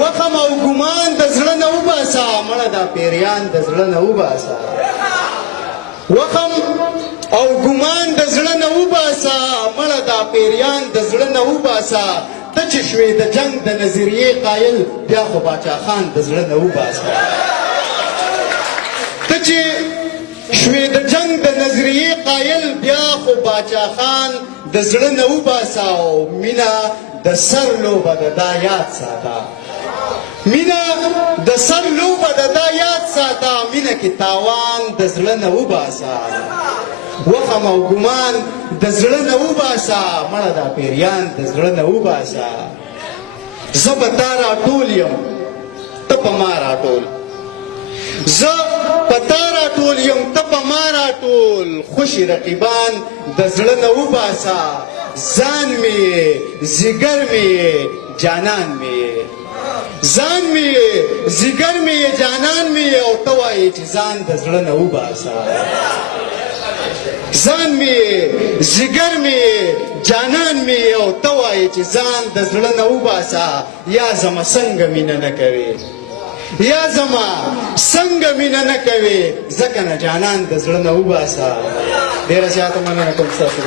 وخم او ګمان د زړه نه وباسه مړه دا پیریان د زړه نه وباسه وخم او ګمان د زړه نه وباسه مړه دا پیریان د زړه نه وباسه ته چې شوې د جنگ د نظریې قایل بیا خو باچا خان د زړه نه وباسه ته چې شوې د جنگ د نظریې قایل بیا خو باچا خان د زړه نه وباسه او مینه د سر لوبه ده دا یاد ساته مینه د سر لوبه ده دا یاد ساته مینه کې تاوان د زړه نه وباسه وخم او ګمان د زړه نه وباسه مړه دا پیریان د زړه نه وباسه زه به تا راټول یم ته په ما راټول زه په تا راټول یم ته په ما راټول خوشي رقیبان د زړه نه وباسه ځان مې ځیګر مې جانان مې ځان مې ځیګر مې جانان مې او ته وایې چې ځان د زړه نه وباسه ځان مې ځیګر مې جانان مې او ته وایې چې ځان د زړه نه وباسه یا زما څنګه مینه نه کوې یا زما څنګه مینه نه کوې ځکه نه جانان د زړه نه وباسه ډېره زیاته مننه کوم ستاسو